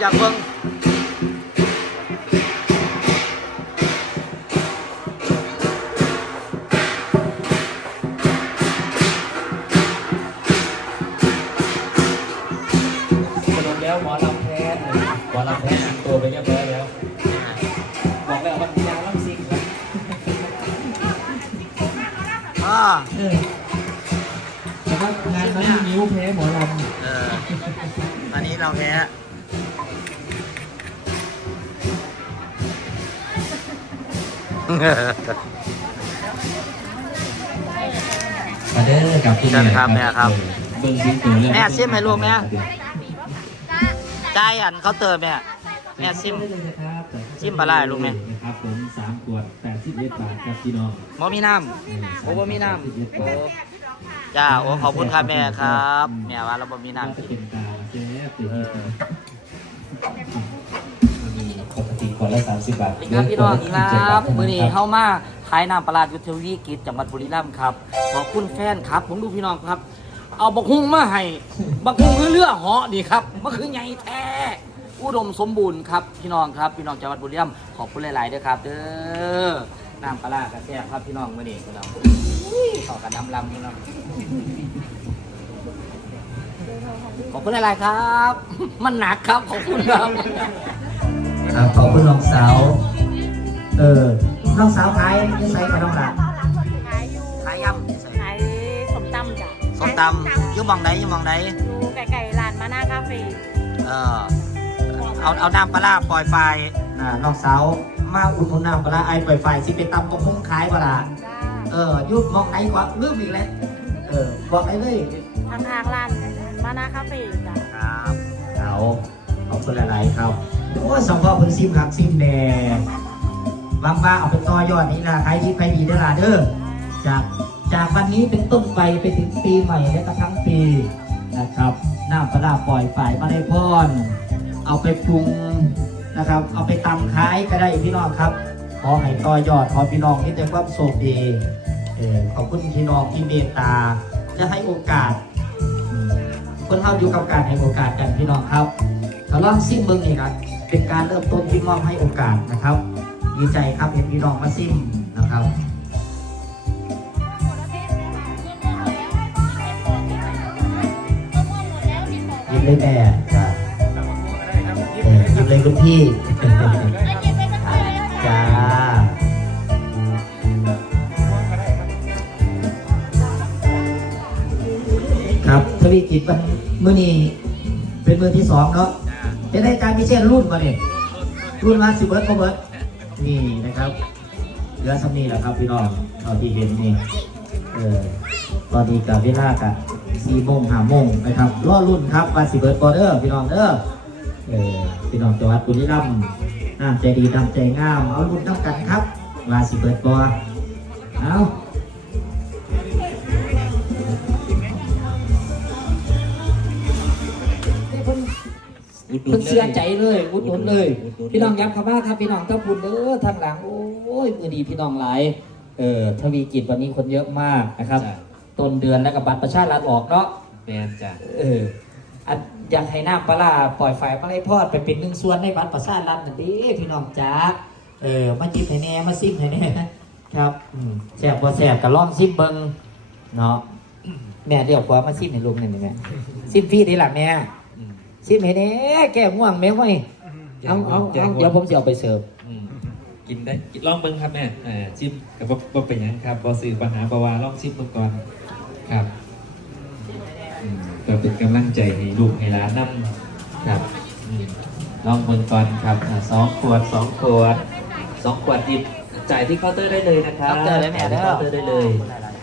อยากเบิ่ง มาเด้อกับพี่เชิญครับแม่ครับเบิ่งสิงโตเรื่องแม่ซิมให้ลูกแม่จ่ายอันเขาน์เติมเนี่ยแม่ซิมได้เลยนะครับซิมปลาร้าลูกแม่นะครับผมสามขวดแปดสิบเอ็ดบาทครับพี่น้องบ่มีน้ำโอ้บ่มีน้ำโอ้จ้าโอ้ขอบคุณครับแม่ครับแม่ว่าเราบ่มีน่าน้ำจะกิเป็น ขวดละสามสิบบาทสวัสดีครับพี่น้องครับมื้อนี้เข้ามาขายน้ำปลาร้ายุทธวิกิจจังหวัดบุรีรัมย์ครับ ขอบคุณแฟนครับ ผมดูพี่น้องครับ เอาบักฮุงมาให้บักฮุงคือเรือเหาะดีครับมันคือใหญ่แท้อุดมสมบูรณ์ครับพี่น้องครับพี่น้องจังหวัดบุรีรัมย์ขอบคุณหลายๆด้วยครับเด้อน้ำปลาร้ากระแซ่บครับพี่น้องมื้อนี้พี่น้องอุ้ยเข้ากันน้ำลำพี่น้องขอบคุณหลายๆครับ มันหนักครับขอบคุณครับ ครับขอบคุณน้องสาว เออ น้องสาวขายยังไงกับน้องหลานขายอยู่ขายยำขายสมตำจ้ะส้มตำอยุ่หมองไหนยุ่หมองไหนอยู่ไก่ๆร้านมานาคาเฟ่เออ เอาเอาน้ำปลาร้าปล่อยไฟน่ะน้องสาวมาอุดหนุนน้ำปลาร้าไอ้ปล่อยไฟสิไปตำก็คงขายปลาร้าจ้าเออยุบมองไหนกว่าลืมอีกแล้วเออบอกไอ้เลยทางทางร้านมานาคาเฟ่จ้ะ ครับเอาขอบคุณหลายๆครับโอ้ย สองพ่อเพิ่นซิมคักซิมแน่บางบ้าเอาไปต่อยอดนี่ล่ะขายดีขายดีเด้อล่ะเด้อจากจากวันนี้เป็นต้นไปไปถึงปีใหม่และก็ทั้งปีนะครับน้ำปลาปล่อยฝ่ายมาได้พรเอาไปปรุงนะครับ เอาไปตำขายก็ได้พี่น้องครับ ขอให้ต่อยอดขอพี่น้องที่ได้ความโชคดีขอบคุณพี่น้องที่เมตตาและให้โอกาส คนเฮาอยู่กับการให้โอกาสกันพี่น้องครับถ้าลองซิมเบิ้งนี่ครับ เป็นการเริ่มต้นที่มอบให้โอกาสนะครับดีใจครับเห็นพี่น้องมาซิมนะครับยิ้มเลยแม่จ้ายิ้มเลยคุณพี่จ้าครับทวีกิจวันมื้อนี้เป็นมือที่สองเนาะ เป็นรายการพิเศษรุ่นมาเนี่ยรุ่นมาสิเบิร์ดก็เบิร์ดนี่นะครับเหลือสำนีแหละครับพี่น้องเอาที่เห็นนี่เออตอนนี้กับเวลากับสี่โมงห้าโมงนะครับรอรุ่นครับวันสิเบิร์ดบอเดอร์พี่น้องเด้อเออพี่น้องจังหวัดบุรีรัมย์น้ำใจดีน้ำใจงามเอารุ่นน้ำกันครับวันสิเบิร์ดบอเอา เพิ่นงเสียใจเลยอุดหนุนเลย พี่น้องย้ำคำว่าครับพี่น้องต้องบุญเด้อทางหลังโอ้ยมือดีพี่น้องหลายเออทวีกิจวันนี้คนเยอะมากนะครับจ้ะต้นเดือนแล้วกับบัตรประชารัฐออกเนาะแมนจ้ะเอออันอยากให้น้ำปลาร้าปล่อยไฟปลาไหลพอดไปเป็นหนึ่งส่วนในบัตรประชารัฐนั่นเดิพี่น้องจ้าเออมาจิบให้แน่มาซิมให้แน่ครับอืมแสบบ่แสบก็ลองซิมเบิ่งเนาะแม่เรียกว่ามาซิมให้ลุงหน่อยแม่ซิมฟรีดีหล่ะแม่ อืมซิมให้แน่แก้ง่วงแม่ห้อยเอาเอาเอาเดี๋ยวผมจะเอาไปเสิร์ฟอืมกินได้กินลองเบิ้งครับแม่อ่าชิมกับบ่เป็นหยังครับบ่สื่อปัญหาบาวาลองชิมเบิ่งก่อนครับอืมก็เป็นกำลังใจให้ลูกให้หลานนํครับอืมลองเบิ่งก่อนครับอ่าสองขวดสองขวดสองขวดหยิบจ่ายที่เคาน์เตอร์ได้เลยนะครับเคาน์เตอร์เลยแม่เด้อเคาน์เตอร์ได้เลย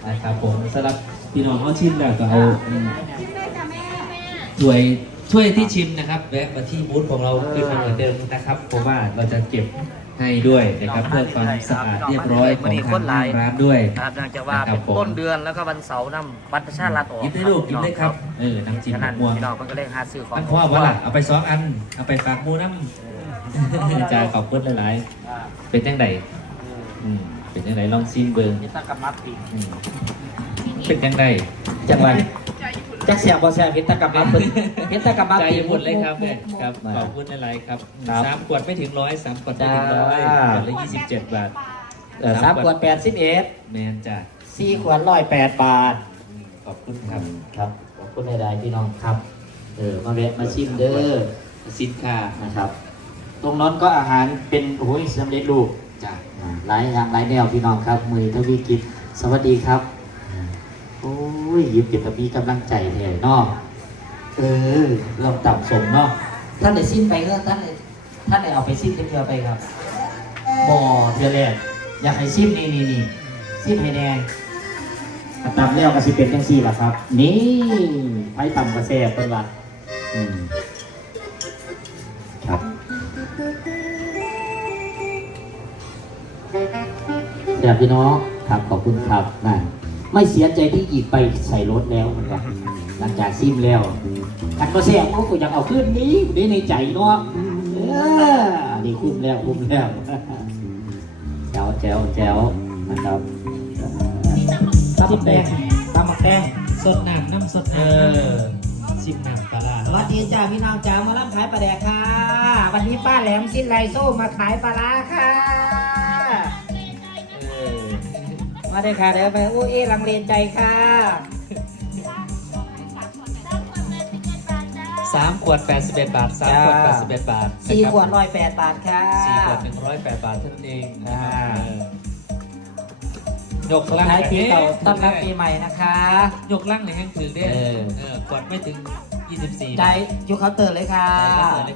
นะครับผมสำหรับพี่น้องเขาชิมแล้วก็เอาอืมถ้วย ถ้วยที่ชิมนะครับแวะมาที่บูธของเราขึ้นมาเหมือนเดิมนะครับเพราะว่าเราจะเก็บให้ด้วยนะครับเพื่อความสะอาดเรียบร้อยของทางร้านร้านด้วยนะครับเนื่องจากว่าเป็นต้นเดือนแล้วก็วันเสาร์นำบัตรประชารัฐออกหยิบได้ลูกหยิบได้ครับเออน้ำจิ้มฉะนั้นม่วงพี่น้องมันก็เลยหาซื้อของตั้งข้อว่าล่ะเอาไปสองอันเอาไปฝากหมูน้ำจ่ายขอบคุณหลายๆเป็นจังไดอืมเป็นจังไดลองซิมเบิร์นี่ตั้งกับมัดอีกเป็นจังไดจังหวะ จักแสบบ่แสบเห็นแตะกับมาเพิ่นเห็นแตะกับมาใจปีหมดเลยครับแม่ครับมาขอบคุณอะไรครับครับสามขวดไม่ถึงร้อยสามขวดไม่ถึงร้อยจ้า ขวดละยี่สิบเจ็ดบาท เออสามขวดแปดสิบเอ็ดแมนจ้ะสี่ขวดร้อยแปดบาท ขอบคุณครับครับขอบคุณใดๆพี่น้องครับ เออมาแวะมาชิมเด้อสินค้านะครับ ตรงนั้นก็อาหารเป็นโอ้ยสำเร็จรูปจ้ะ อ่าหลายอย่างหลายแนวพี่น้องครับมือทวีกิจสวัสดีครับอ่า โอ้ยยิ้มเก็บกับมีกำลังใจแท้เนาะเออเราต่ำสมเนาะท่านได้สิ้นไปก็ท่านได้ท่านได้เอาไปสิ้นเดียวไปครับบ่เดียวแรกอยากให้สิ้นนี่นี่นี่สิ้นให้แดงต่ำแล้วก็สิเป็นจังซี่ล่ะครับ นี่ไผต่ำกระแสเป็นว่าอืมครับเดี๋ยวพี่น้องครับขอบคุณครับนั่น ไม่เสียใจที่หยิบไปใส่รถแล้วเหมือนกันหลังจากซิมแล้วอันก็เสียงกูอยากเอาขึ้นนี้นี่ในใจเนาะเออนี่คุ้มแล้วคุ้มแล้วแจ๋วแจ๋วแจ๋วนะครับตำแดงตำแดงสดน้ำน้ำสดเอน้อำชิมน้ำปลาร้าสวัสดีจ้าพี่น้องจ้ามารับขายปลาแดกค่ะ วันนี้ป้าแหลมสิ้นไรโซ่มาขายปลาร้าค่ะ มาได้ค่ะเดี๋ยวไปอู้เอลังเลนใจค่ะสามขวดแปดสิบเอ็ดบาทสามขวดแปดสิบเอ็ดบาทสี่นะครับขวดร้อยแปดบาทค่ะสี่ขวดหนึ่งร้อยแปดบาทเท่านั้นเองนะอ่าเออยกส่งลังท้ายปีเก่าต้อนรับเปีใหม่นะคะ ยกลังในแห้งถือได้เออเออกดไม่ถึง ยี่สิบสี่ใจยุคเคาน์เตอร์เลยค่ะ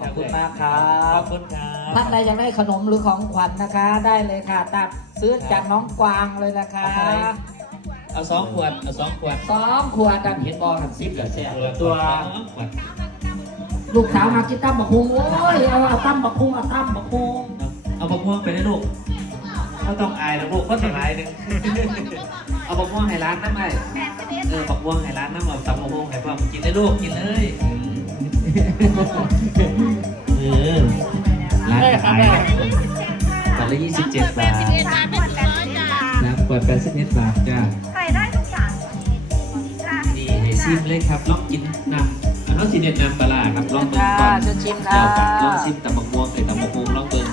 ขอบคุณมากครัขบอบคุณครับท่านใดอยากได้ขนมหรือของขวัญนะคะ ได้เลยค่ะตัดซื้อจากน้องกวางเลยนะคะ เอาสองขวด เอาสองขวดสองขวดดันเห็นบอลหันซิปเหลือแซ่บตัวขวดลูกสาวมากินตั้มบักฮุงโอ้ยเอาเอาตั้มบักฮุงเอาตั้มบักฮุงเอาบะม่วงไปได้ลูกเขาต้องอายแล้วลูกเขาต้องอายหนึ่งเอาบะม่วงให้ร้านน้ำไอ้ เออบะม่วงให้ร้านน้ำเอาตำบะม่วงให้พ่อกินได้ลูกกินเลยเออร้านขายขวดละยี่สิบเจ็ดบาทน้ำขวดแปดสิบเอ็ดบาทจ้าใส่ได้ทุกอย่างนี่ให้ซิมเลยครับลองกินน้ำอันนั้นสีเด็ดน้ำปลาร้าครับลองเบิ่งก่อนจะชิมเดี๋ค่ะยวกันลองซิมตำบักม่วงไอ้ตำบักม่วงลองเบิ่ง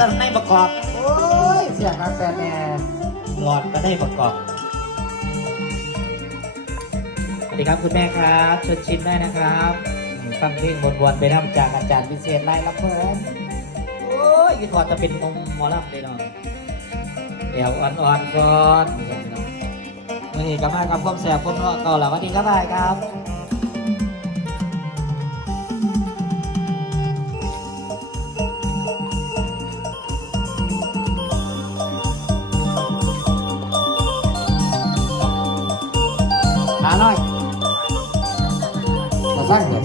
ต้องให้ประกอบ โอ้ยแสบครับแสบแน่หลอดก็ได้ประกอบ สวัสดีครับคุณแม่ครับชวนชิมได้นะครับฟังเพลงวนๆไปนำจากอาจารย์พิเศษไล่รับเพิ่นโอ้ยคิดว่าจะเป็นนมหมอลำเลยเนาะเดี๋ยวอ่อนๆก่อนวันนี้ก็มากับความแสบความเนาะต่อแล้วสวัสดีครับบายครับ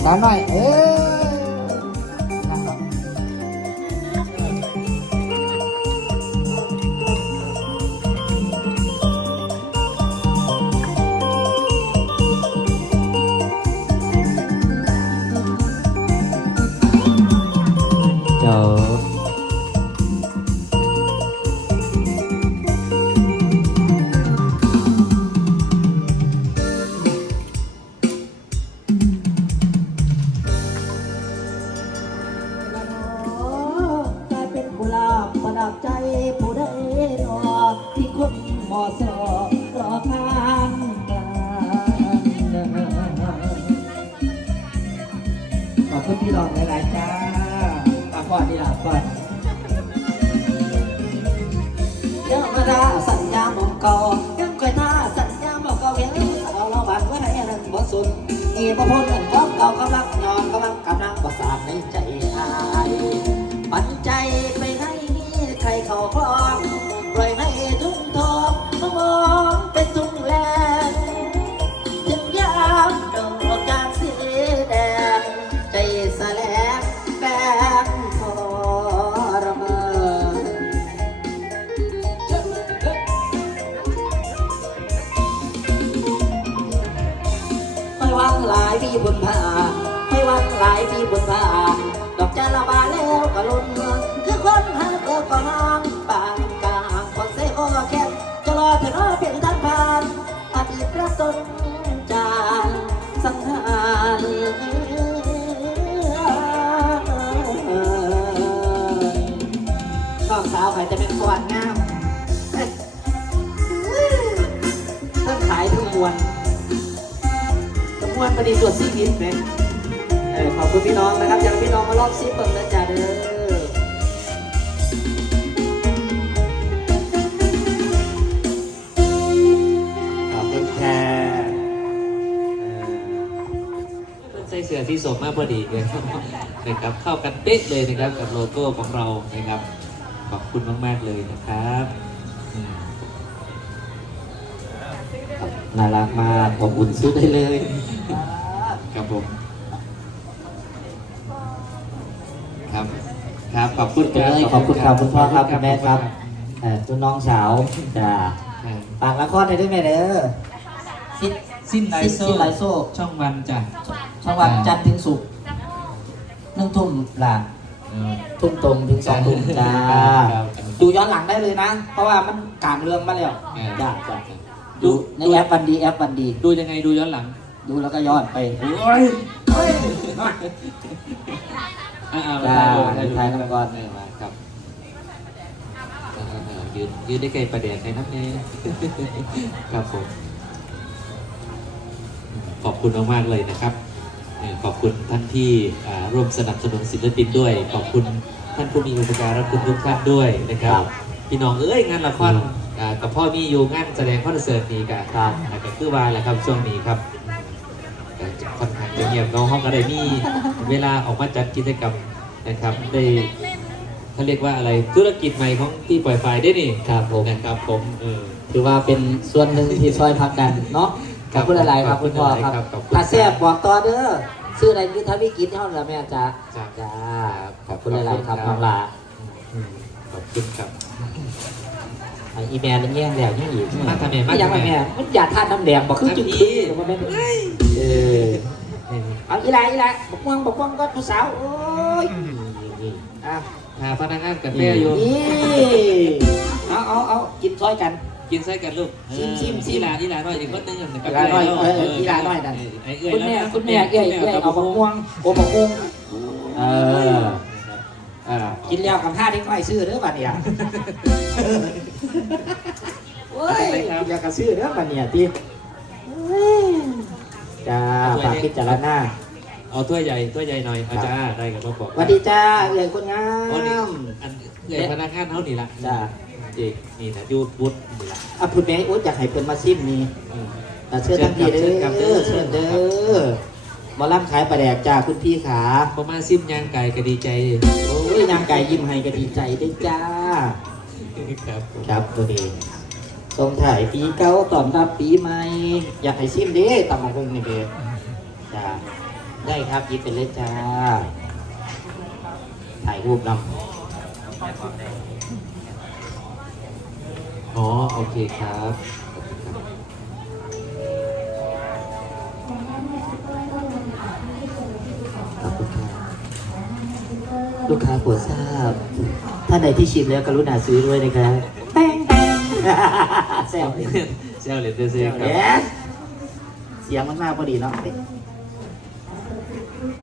มาสร้างเหมือนตาหน่อย เอ้ย บประดับใจผู้ใดรอที่คนมอสอรอทางกลางขอบคุณพี่รองหลายๆจ้าปากก่อนดีหลับก่อนเยอะมาดาสัญญาหมองกอยังคอยท่าสัญญาหมองกอเวียนสาวเราบังไว้ให้นั่นบ่สุดอีบ่พ้นเงินข นจางสังหารน้องสาวใครจะเป็นก่อนงามเฮ้ยเพิ่งขายทุกมวลจำนวนประดิษฐ์สวนซีกินเนี่ยเออขอบคุณพี่น้องนะครับยังพี่น้องมาลองซิปเปิดนะจ๊ะเด้อ ใส่เสื้อที่สมมากพอดีเลยครับนะครับเข้ากันเป๊ะเลยนะครับกับโลโก้ของเรานะครับขอบคุณมากๆเลยนะครับอืมน่ารักมากอบอุ่นสุดได้เลยครับผมครับครับขอบคุณเลยขอบคุณครับคุณพ่อครับคุณแม่ครับเออคุณน้องสาวจ้าครับฝากละครได้ด้วยไหมเด้อซิดสิ้นไลโซ่สิ้นไลโซ่ช่องวันจ้ะ ช่องวันจันทร์ถึงศุกร์หนึ่งทุ่มล่ะเอทุ่มตรงถึงสองทุ่มจ้าดูย้อนหลังได้เลยนะ เพราะว่ามันกลางเรื่องมาแล้วจ้าจ้าดูในแอปวันดีแอปวันดี ดูยังไงดูย้อนหลัง ดูแล้วก็ย้อนไปโอ้ยจ้าถ่ายรูปถ่ายรูปก่อมาครับยืนยืนได้ไกลประเด็นในน้ำเนี้ครับผมขอบคุณมากๆเลยนะครับ ขอบคุณท่านที่อ่าร่วมสนับสนุนศิลปินด้วย ขอบคุณท่านผู้มีอุปการะคุณทุกท่านด้วยนะครับ พี่น้องเอ้ยงานละครอ่ากับพ่อมีอยู่งานแสดงคอนเสิร์ตนี้กันครับแล้วก็คือว่าแหละครับช่วงนี้ครับก็จะค่อนข้างจะเงียบเงาห้องก็ได้มีเวลาออกมาจัดกิจกรรมนะครับได้เขาเรียกว่าอะไรธุรกิจใหม่ของที่ปล่อยไฟได้นี่ครับผมนะครับผมเออถือว่าเป็นส่วนหนึ่งที่ช่วยพักกันเนาะ ขอบคุณหลายๆครับคุณพ่อครับขอบคุณถ้าแซ่บบอกต่อเด้อซื้ออะไรกินถ้าไม่กินเท่าไหร่แม่จ้าจ้าจ้าครับขอบคุณหลายๆครับขอบคุณครับน้องหลาอืมขอบคุณครับไอ้อีแมลนี่แย่งแล้วยังอีกมาทำไมมาไม่ยังทำไมไงแม่มันอย่าทานน้ำแดงบอกคือจุดน้ำอีคือมันไม่เออเอาอีหลาอีหลาบอกม่วงบอกม่วงก็ผู้สาวโอ้ยอะหาพนักงานกาแฟอยู่นี่เอาเอาเอากินช้อยกัน กินไส้กันลูกชิมชิมชิม อีหลาอีหลาน้อยอีกคนนึงะอีหลาน้อยเออเอออีหลาน้อยนั่นไอ้เอ้ยคุณแม่ล้วนะคุณแม่เอ้ยเอ้ยเอาบอกม่วงโอ้บอกม่วงเออเออกินแล้วกับผ้าที่ก้อยซื้อเด้อบัดเนี่ยโอ้ยกินแล้วกับซื้อเด้อบัดเนี่ยที่จ้าฝากพิจารณาเอาถ้วยใหญ่ถ้วยใหญ่หน่อยเอาจ้าได้กับพ่อบอกสวัสดีจ้าเอ้ยคนงาโอ้นี่มอันเอ้ยพนักงานเท่านี่ละจ้า เจกนี่นะยูบุตนี่ละอะพูดแม่โอ๊ยอยากให้เพิ่นมาซิมนี่อืมอะเชิญทันทีเด้เชิญครับอเชิญครับเชิญเด้อมาล่ำขายปลาแดกจ้าคุณพี่ขา พอมาซิมยางไก่ก็ดีใจโอ้ยนางไก่ยิ้มให้ก็ดีใจได้วยจ้า ครับผมครับตัวนี้ส่งถ่ายปีเก่าตอนรับปีใหม่ อยากให้ซิมเด้ตำมะฮงนี่เด้จ้าได้ครับหยิบไปเลยจ้า ถ่ายรูปน อ๋อ โอเคครับขอบคุณครับำลูกค้าโปรดทราบท่านใดที่ชิมแล้วกรุณาซื้อด้วยนะครับแป้งแป้งแซวเลย เซลเลตเตอร์เซเสีครับยงมันมากพอดีเนาะ